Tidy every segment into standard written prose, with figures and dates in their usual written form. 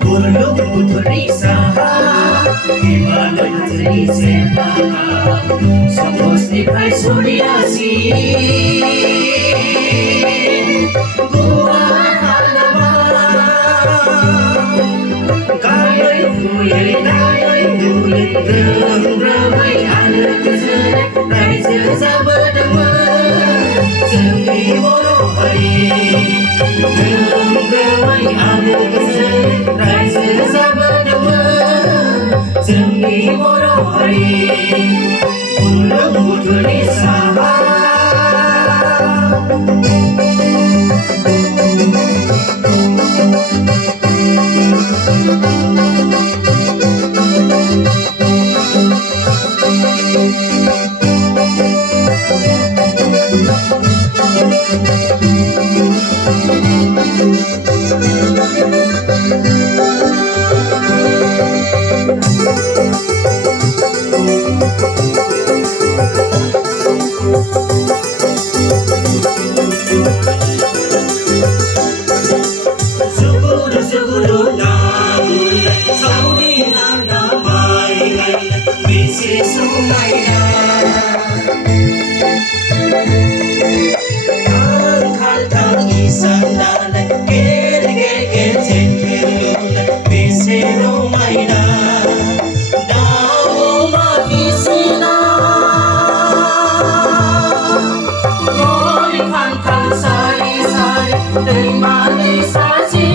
Gulung putri saha Himalaya jeri sepaha Sopos di pai suriasi Gua halaman Kayai kuyai dayai dulit Gerang ramai ala kesenek Raisa sabadama Semi boro hari Gerang ramai ala kesenek Raisa sabadama Semi boro hari Gulung putri saha Suguru nagul sauni lana maingan bisi sumaina Angkal tang isang dalan ger ger ger cenderung bisi rumaina Dao magisina Koi kan kan sari sari terima saji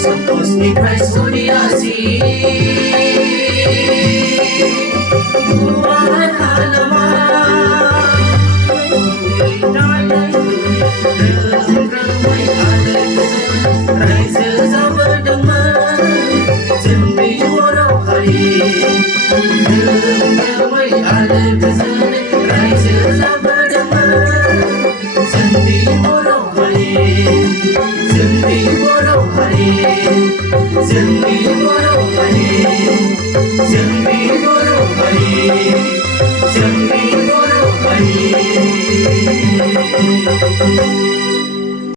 Sopos di pai suriasi Buat halaman Ramai ada Raisa sabadama Semi boro hari Ramai ada Raisa sabadama Semi boro hari Semi boro hari Semi boro hari Semi boro hari Semi boro hari